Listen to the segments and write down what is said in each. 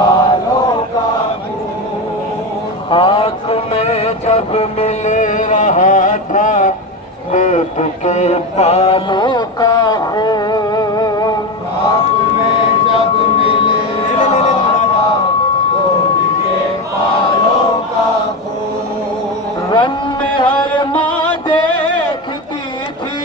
बालों का खून। आँख में जब मिल रहा था दूध के बालों का खून। आँख में जब मिल रहा था दूध के बालों का खून। रंग में हर माँ देखती थी,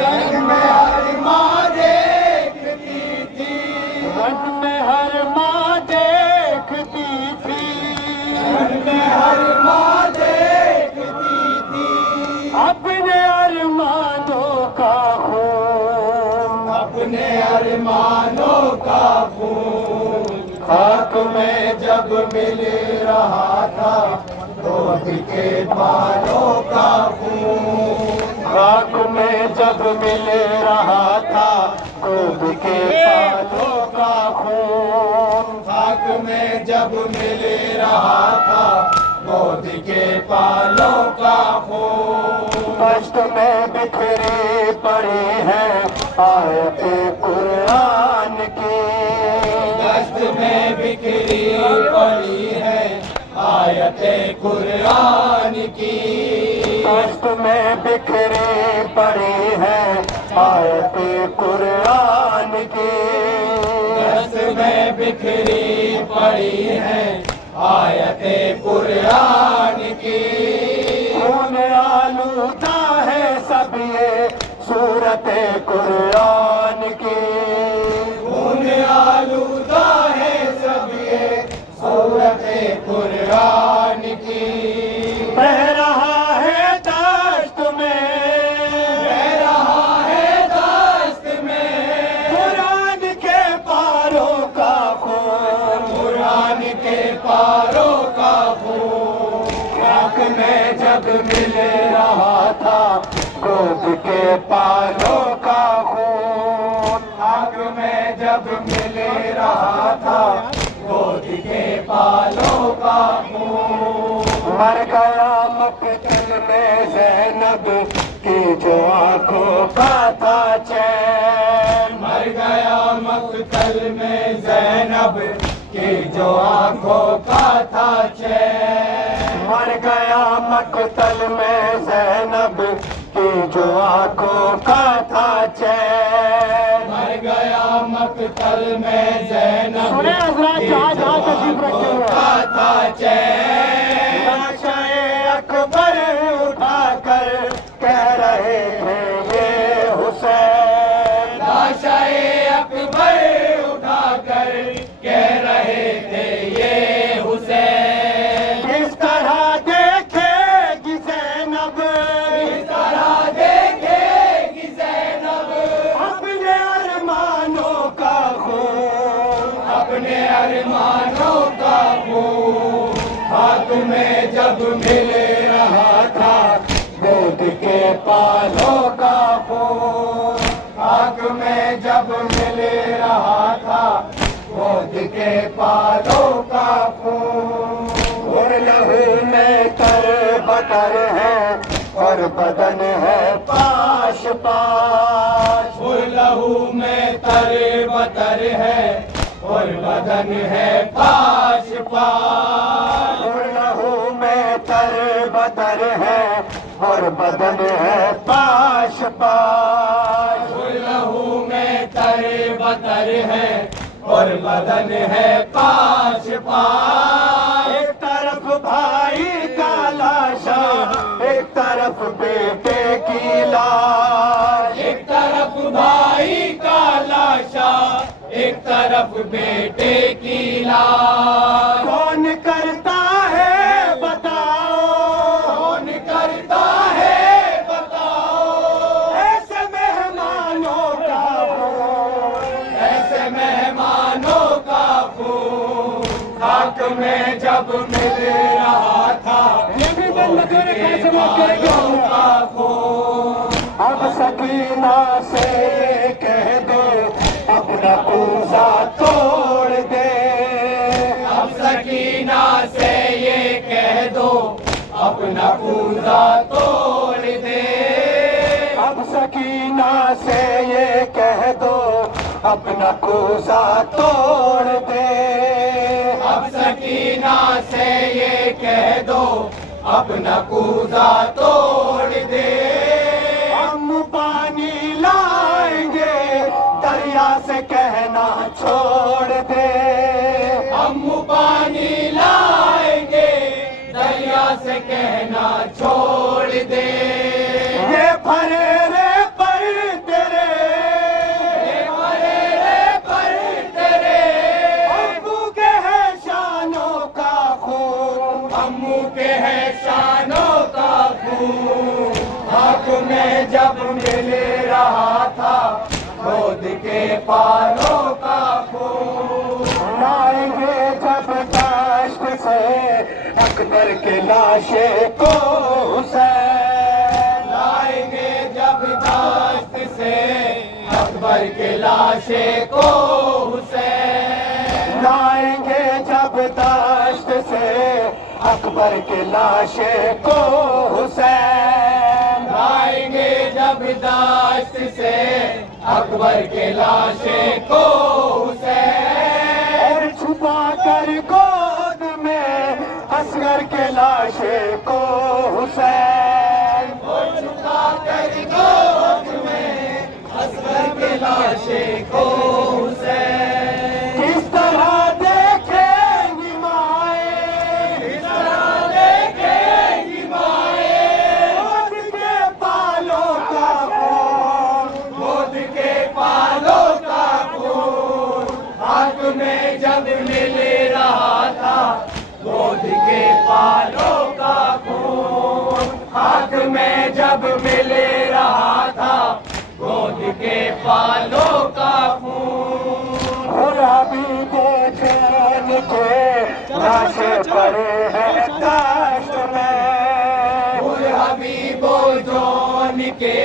रंग में हर माँ देखती थी, रंग में हर माँ देखती थी, रंग में हर माँ देखती थी, अपने अरमानों का खून। अपने अरमानों का खून। खाक में जब मिल रहा था दूध के बालों का खून। खाक में जब मिल रहा था दूध के बालों का खून। खाक में जब मिल रहा था दूध के बालों का खून। कष्ट में बिखरी पड़ी है आयते कुरान की, दस्त में बिखरी पड़ी है आयते कुरान की। कष्ट में बिखरी पड़ी है आयते कुरान की। दस्त में बिखरी पड़ी है आयते कुरान की। खून आलूदा है सब ये सूरत कुरान की। खून आलूदा है सब ये सूरत कुरान की। बह रहा है दश्त में, बह रहा है दस्त में कुरान के पारों का खून। कुरान के पारों का खून। खाक में जब मिल रहा था गोद के पालों का खून। आग में जब मिल रहा था गोद के बालों का खून। मर गया मकतल में ज़ैनब की जो आंखों का था चैन। मर गया मकतल में ज़ैनब की जो आंखों का था चैन। मर गया मकतल में ज़ैनब की जो आंखों का था चैन। मर गया मकतल में ज़ैनब सुने हज़रात, की जहाँ जो जहाँ तशरीफ रखे आंखों हुए का था चैन। लाशे अकबर उठाकर कह रहे थे ये हुसैन। लाशाए अकबर उठाकर कह रहे थे ये हुसैन। किस तरह देखेगी ज़ैनब, किस तरह देखेगी ज़ैनब अपने अरमानों का खून। अपने अरमानों का खून। हाथ में जब मिल रहा था दूध के पालों का खून। आग में जब मिल रहा था गोद के बालों का खून। और लहू में तर बतर है और बदन है पाश पाश। और लहू में तर बतर है और बदन है पाश पाश। और लहू में तर बतर है और बदन है पाश पाश। और लहू में तर बतर है और बदन है पाश पाश। एक तरफ भाई का लाशा, एक तरफ बेटे की लाश। एक तरफ भाई का लाशा एक तरफ बेटे की लाश। कौन करता है बताओ, कौन करता है बताओ ऐसे मेहमानों का खून। ऐसे मेहमानों का खून। खाक में जब मिल रहा था बंद करे कैसे बात करेंगे बालों का खून। अब सकीना से ये कह दो अपना पूजा तोड़ दे। अब सकीना से ये कह दो अपना पूजा तोड़ दे। अब सकीना से ये कह दो अपना पूजा तोड़ दे। सकीना से ये कह दो अपना कूजा तोड़ दे। हम पानी लाएंगे दरिया से कहना छोड़ दे। हम पानी लाएंगे दरिया से कहना छोड़ दे। ये फरेरे पर तेरे, ये फरेरे पर तेरे, अम्मू के है शानों का खून, अम्मू के है शानों का खून। आँख में जब मिल रहा था गोद के पालों का खून। लाएंगे जब दाश्त से अकबर के लाशे को हुसैन। लाएंगे जब दाश्त से अकबर के लाशे को हुसैन। लाएंगे जब दाश्त से अकबर के लाशे को हुसैन। लाएंगे जब दाश्त से अकबर के लाशे को हुसैन। और छुपा कर गोद में असगर के लाशे को हुसैन। और छुपा कर गोद में असगर के लाशे को हुसैन। किस तरह देखेंगी माए, किस तरह देखेंगी माए गोद के पालों का खून। गोद के पालों का खून। हाथ में जब मिल रहा था गोद के पालों का खून। हाथ में जब मिल रहा था गोद के पालों का खून। और अभी बेचैन के लाशे पड़े हैं दाश्त में। और हबीबो जोन के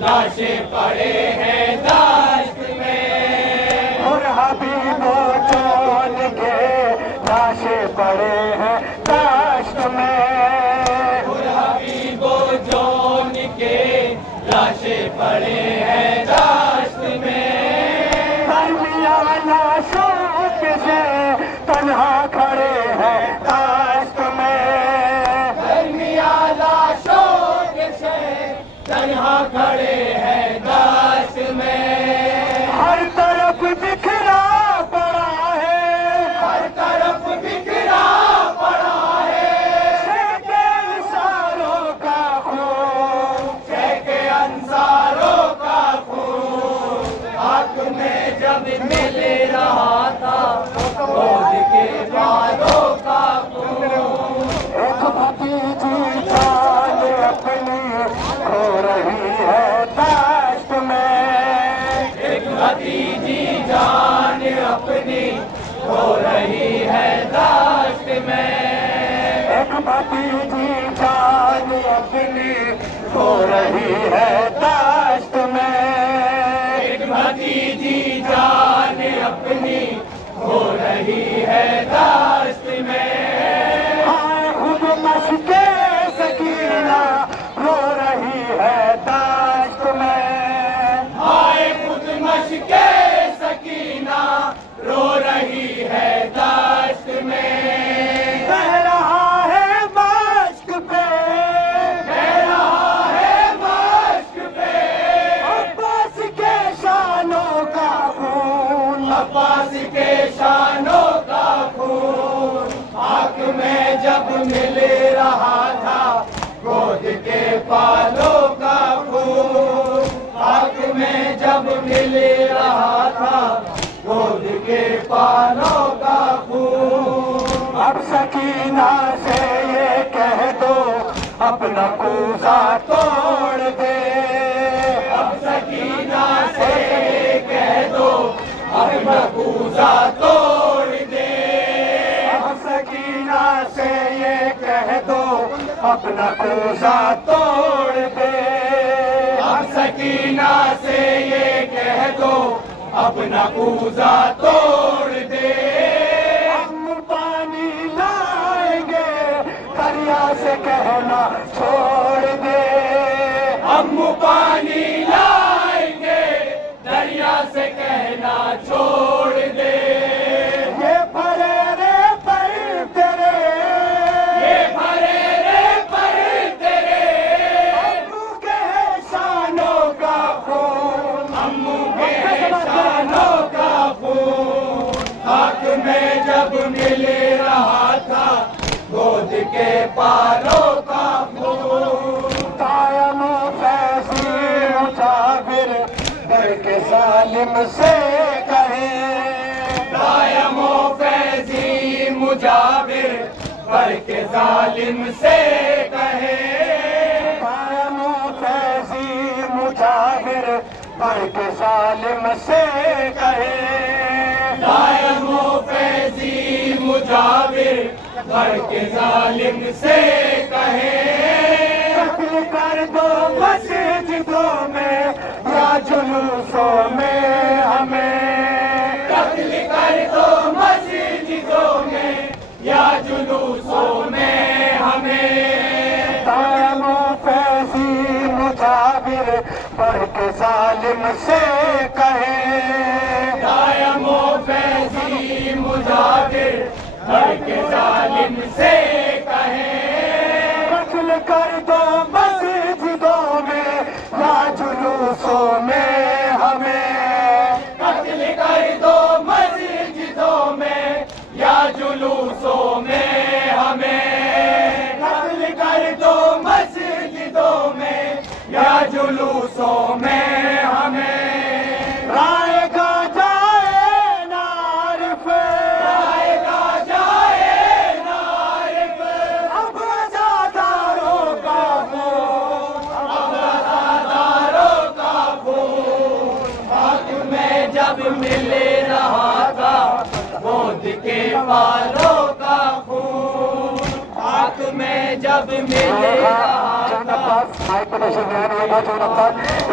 लाशे पड़े हैं दाश्त में। और हबीबो जोन के लाशे पड़े हैं दाश्त में। और हबीबो जोन के लाशे पड़े हैं दाश्त में। दरमिया लाशों से तन्हा खड़े हैं दाश्त में। दरमिया लाशों के से तन्हा खड़े हैं दाश्त में। हर तरफ बिखरा पड़ा है, हर तरफ बिखरा पड़ा है शेखे सारों का खून। शेखे अंसारों का खून। हाथ में जब मिल रहा था गोद के पालों का खून। एक भतीजी जान अपनी खो रही है दाश्त में। एक भतीजी जान अपनी खो रही है दाश्त में। एक भतीजी जान अपनी खो रही है दाश्त में। एक भतीजी जान अपनी खो रही है दाश्त में। हाँ, खुद मशके सकीना रो रही है दाश्त में। हाय खुद मशके सकीना रो रही है दाश्त में। बह रहा है मश्क पे, बह रहा है मश्क पे अब्बास के शानों का खून। अब्बास के शानों का खून। आँख में जब मिल रहा था गोद के पालों का खून। आँख में जब मिल रहा था गोद के पालों का खून। अब सकीना से ये कह दो अपना कूजा तोड़ दे। अब सकीना से कह दो अपना कूजा तोड़ दे। अब सकीना से ये कह दो अपना कूजा तोड़ दे। अब सकीना से ये कह दो अपना कूजा तोड़ दे। हम पानी लाएंगे दरिया से कहना छोड़ दे। हम पानी लाएंगे दरिया से कहना छोड़ दे। ये फरेरे पर के पारों का खून। कायम फैज़ी मुजाहिर डर के जालिम से कहे, कायम फैज़ी मुजाहिर पर के जालिम से कहे, कायम फैज़ी मुजाहिर पर के जालिम से कहे, कायम फैज़ी मुजाहिर पर के जालिम से कहे। कत्ल कर दो मस्जिदों में या जुलूसों में हमें, कत्ल कर दो मस्जिदों में या जुलूसों में हमें। कायम फैज़ी मुजाहिर पर के जालिम से कहे, कायम फैज़ी मुजाहिर पर के जालिम से कहे। कत्ल कर दो मस्जिदों में या जुलूसों में हमें, कत्ल कर दो मस्जिदों में या जुलूसों में हमें। कत्ल कर दो मस्जिदों में या जुलूसों में हमें। रायगा जाए नारिफ, आएगा जाए नारिफ, अब आज़ादारों का खून, वफादारों का खून। हक में जब मिल रहा था गोद के पालों का खून। हक में जब मिल रहा था।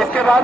इसके बाद